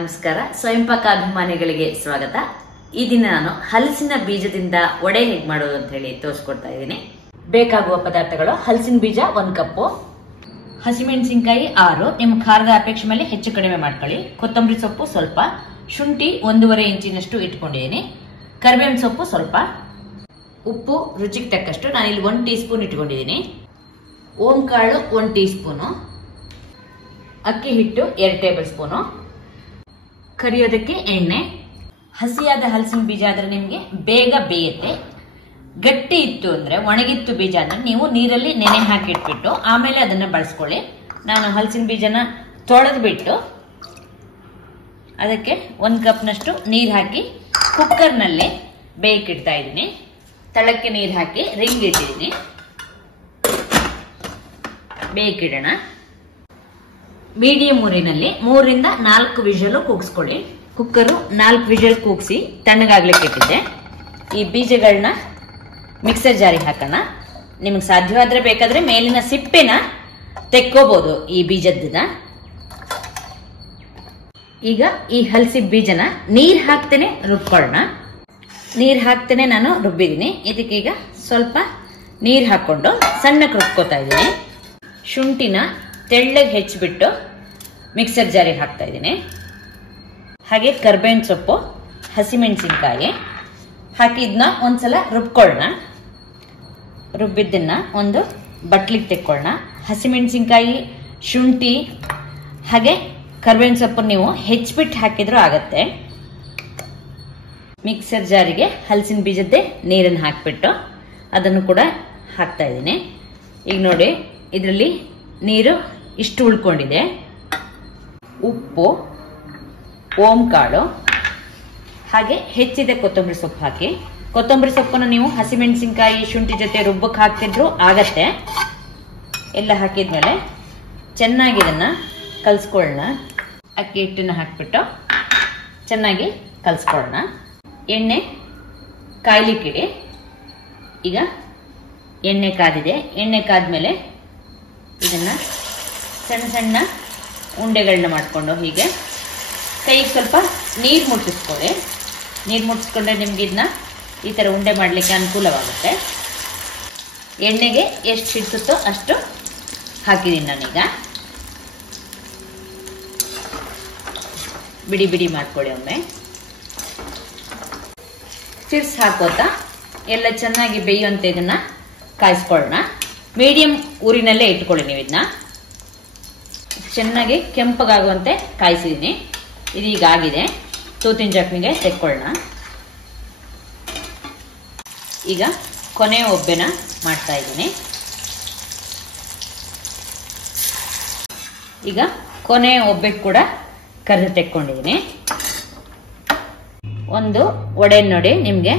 ನಮಸ್ಕಾರ. ಸ್ವಯಂಪಾಕ ಅಭಿಮಾನಿಗಳಿಗೆ ಸ್ವಾಗತ. ಈ ದಿನ ನಾನು ಹಲಸಿನ ಬೀಜದಿಂದ ವಡೆ ಹೇಗೆ ಮಾಡೋದು ಅಂತ ಹೇಳಿ ತೋರಿಸ್ಕೊಡ್ತಾ ಇದ್ದೀನಿ. ಬೇಕಾಗುವ ಪದಾರ್ಥಗಳು: ಹಲಸಿನ ಬೀಜ 1 ಕಪ್, ಹಸಿಮೆಣಸಿನಕಾಯಿ 6, ನಿಮ್ಮ ಖಾರದ ಅಪೇಕ್ಷೆ ಮೇಲೆ ಹೆಚ್ಚು ಕಡಿಮೆ ಮಾಡ್ಕೊಳ್ಳಿ, ಕೊತ್ತಂಬರಿ ಸೊಪ್ಪು ಸ್ವಲ್ಪ, ಶುಂಠಿ 1.5 ಇಂಚಿನಷ್ಟು ಇಟ್ಕೊಂಡಿದ್ದೀನಿ, ಕರಿಬೇವಿನ ಸೊಪ್ಪು ಸ್ವಲ್ಪ, ಉಪ್ಪು ರುಚಿಗೆ ತಕ್ಕಷ್ಟು, ನಾನಿಲ್ಲಿ 1 ಟೀ ಸ್ಪೂನ್ ಇಟ್ಕೊಂಡಿದ್ದೀನಿ, ಓಂ ಕಾಳು 1 ಟೀ ಸ್ಪೂನು, ಅಕ್ಕಿ ಹಿಟ್ಟು 2 ಟೇಬಲ್ ಸ್ಪೂನು, ಕರಿಯೋದಕ್ಕೆ ಎಣ್ಣೆ. ಹಸಿಯಾದ ಹಲಸಿನ ಬೀಜ ಆದ್ರೆ ನಿಮಗೆ ಬೇಗ ಬೇಯುತ್ತೆ. ಗಟ್ಟಿ ಇತ್ತು ಅಂದ್ರೆ, ಒಣಗಿತ್ತು ಬೀಜ ಅಂದ್ರೆ ನೀವು ನೀರಲ್ಲಿ ನೆನೆ ಹಾಕಿಟ್ಬಿಟ್ಟು ಆಮೇಲೆ ಅದನ್ನ ಬಳಸ್ಕೊಳ್ಳಿ. ನಾನು ಹಲಸಿನ ಬೀಜನ ತೊಳೆದು ಬಿಟ್ಟು ಅದಕ್ಕೆ 1 ಕಪ್ನಷ್ಟು ನೀರು ಹಾಕಿ ಕುಕ್ಕರ್ನಲ್ಲಿ ಬೇಯಕ್ಕಿಡ್ತಾ ಇದ್ದೀನಿ. ತಳಕ್ಕೆ ನೀರು ಹಾಕಿ ರಿಂಗ್ ಇಟ್ಟಿದ್ದೀನಿ, ಬೇಯಕ್ಕಿಡೋಣ. ಮೀಡಿಯಂ ಊರಿನಲ್ಲಿ 3 ರಿಂದ 4 ವಿಷಲ್ ಕೂಗಿಸ್ಕೊಳ್ಳಿ. ಕುಕ್ಕರು 4 ವಿಷಲ್ ಕೂಗಿಸಿ ತಣ್ಣಗಾಗ್ಲಿಕ್ಕೆ ಇಟ್ಟಿದ್ದೆ. ಈ ಬೀಜಗಳನ್ನ ಮಿಕ್ಸರ್ ಜಾರಿಗೆ ಹಾಕೋಣ. ನಿಮಗೆ ಸಾಧ್ಯವಾದ್ರೆ ಬೇಕಾದ್ರೆ ಮೇಲಿನ ಸಿಪ್ಪೆನ ತೆಕ್ಕೋಬಹುದು ಈ ಬೀಜದ. ಈಗ ಈ ಹಲಸಿ ಬೀಜನ ನೀರ್ ಹಾಕ್ತೇನೆ ರುಬ್ಕೊಳ್ಳೋಣ. ನೀರ್ ಹಾಕ್ತೇನೆ ನಾನು ರುಬ್ಬಿದ್ದೀನಿ. ಇದಕ್ಕೀಗ ಸ್ವಲ್ಪ ನೀರ್ ಹಾಕೊಂಡು ಸಣ್ಣಕ್ಕೆ ರುಬ್ಕೋತಾ ಇದ್ದೀನಿ. ಶುಂಠಿನ ತೆಳ್ಳಗೆ ಹೆಚ್ಚಿಬಿಟ್ಟು ಮಿಕ್ಸರ್ ಜಾರಿಗೆ ಹಾಕ್ತಾ ಇದ್ದೀನಿ. ಹಾಗೆ ಕರಿಬೇವಿನ ಸೊಪ್ಪು, ಹಸಿಮೆಣಸಿನಕಾಯಿ ಹಾಕಿ ಇದನ್ನ ಒಂದ್ಸಲ ರುಬ್ಕೊಳ್ಳೋಣ. ರುಬ್ಬಿದ್ದನ್ನ ಒಂದು ಬಟ್ಲಿಗೆ ತೆಕ್ಕೊಳ್ಳೋಣ. ಹಸಿಮೆಣಸಿನಕಾಯಿ, ಶುಂಠಿ ಹಾಗೆ ಕರಿಬೇವಿನ ಸೊಪ್ಪು ನೀವು ಹೆಚ್ಚಿಬಿಟ್ಟು ಹಾಕಿದ್ರೂ ಆಗತ್ತೆ. ಮಿಕ್ಸರ್ ಜಾರಿಗೆ ಹಲಸಿನ ಬೀಜದ್ದೇ ನೀರನ್ನು ಹಾಕಿಬಿಟ್ಟು ಅದನ್ನು ಕೂಡ ಹಾಕ್ತಾ ಇದ್ದೀನಿ. ಈಗ ನೋಡಿ, ಇದರಲ್ಲಿ ನೀರು ಇಷ್ಟು ಉಳ್ಕೊಂಡಿದೆ. ಉಪ್ಪು, ಓಂ ಕಾಳು ಹಾಗೆ ಹೆಚ್ಚಿದ ಕೊತ್ತಂಬರಿ ಸೊಪ್ಪು ಹಾಕಿ. ಕೊತ್ತಂಬರಿ ಸೊಪ್ಪನ್ನು ನೀವು ಹಸಿಮೆಣಸಿನಕಾಯಿ, ಶುಂಠಿ ಜೊತೆ ರುಬ್ಬಕ್ಕೆ ಹಾಕ್ತಿದ್ರು ಆಗತ್ತೆ. ಎಲ್ಲ ಹಾಕಿದ್ಮೇಲೆ ಚೆನ್ನಾಗಿ ಇದನ್ನ ಕಲ್ಸ್ಕೊಳ್ಳೋಣ. ಅಕ್ಕಿ ಹಿಟ್ಟನ್ನು ಹಾಕ್ಬಿಟ್ಟು ಚೆನ್ನಾಗಿ ಕಲ್ಸ್ಕೊಳ್ಳೋಣ. ಎಣ್ಣೆ ಕಾಯ್ಲಿಕ್ಕಿಡಿ. ಈಗ ಎಣ್ಣೆ ಕಾದಿದೆ. ಎಣ್ಣೆ ಕಾದ್ಮೇಲೆ ಇದನ್ನ ಸಣ್ಣ ಸಣ್ಣ ಉಂಡೆಗಳನ್ನ ಮಾಡಿಕೊಂಡು ಹೀಗೆ ಕೈಗೆ ಸ್ವಲ್ಪ ನೀರು ಮುಟ್ಟಿಸ್ಕೊಳ್ಳಿ. ನೀರು ಮುಟ್ಟಿಸ್ಕೊಂಡ್ರೆ ನಿಮ್ಗೆ ಇದನ್ನ ಈ ಥರ ಉಂಡೆ ಮಾಡಲಿಕ್ಕೆ ಅನುಕೂಲವಾಗುತ್ತೆ. ಎಣ್ಣೆಗೆ ಎಷ್ಟು ಹಿಡಿಸುತ್ತೋ ಅಷ್ಟು ಹಾಕಿದ್ದೀನಿ ನಾನೀಗ. ಬಿಡಿ ಬಿಡಿ ಮಾಡ್ಕೊಳ್ಳಿ. ಒಮ್ಮೆ ಚಿಪ್ಸ್ ಹಾಕೋತಾ ಎಲ್ಲ ಚೆನ್ನಾಗಿ ಬೇಯುವಂತೆ ಇದನ್ನ ಕಾಯಿಸ್ಕೊಳ್ಳೋಣ. ಮೀಡಿಯಂ ಊರಿನಲ್ಲೇ ಇಟ್ಕೊಳ್ಳಿ ನೀವು. ಇದನ್ನ ಚೆನ್ನಾಗಿ ಕೆಂಪಗಾಗುವಂತೆ ಕಾಯಿಸಿದ್ದೀನಿ. ಇದೀಗ ಆಗಿದೆ. ತೂತಿನ ಚಟ್ನಿಗೆ ತೆಕ್ಕೊಳ್ಳೋಣ. ಈಗ ಕೊನೆಯ ಒಬ್ಬೆನ ಮಾಡ್ತಾ ಇದ್ದೀನಿ. ಈಗ ಕೊನೆಯ ಒಬ್ಬೆ ಕೂಡ ಕರೆದು ತೆಕ್ಕೊಂಡಿದ್ದೀನಿ. ಒಂದು ವಡೆ ನೋಡಿ, ನಿಮ್ಗೆ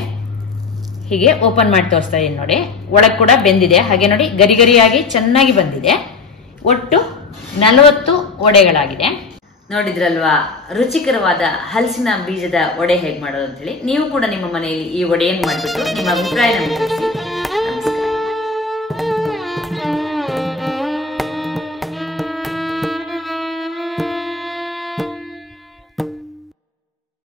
ಹೀಗೆ ಓಪನ್ ಮಾಡಿ ತೋರಿಸ್ತಾ ಇದ್ದೀನಿ ನೋಡಿ. ಒಳಗೆ ಕೂಡ ಬೆಂದಿದೆ. ಹಾಗೆ ನೋಡಿ, ಗರಿ ಗರಿಯಾಗಿ ಚೆನ್ನಾಗಿ ಬಂದಿದೆ. ಒಟ್ಟು 40 ವಡೆಗಳಾಗಿದೆ. ನೋಡಿದ್ರಲ್ವಾ ರುಚಿಕರವಾದ ಹಲಸಿನ ಬೀಜದ ವಡೆ ಹೇಗೆ ಮಾಡೋದು ಅಂತ ಹೇಳಿ. ನೀವು ಕೂಡ ನಿಮ್ಮ ಮನೆಯಲ್ಲಿ ಈ ವಡೆಯನ್ನು ಮಾಡಿಬಿಟ್ಟು ನಿಮ್ಮ ಅಭಿಪ್ರಾಯ ನಮಗೆ ತಿಳಿಸಿ.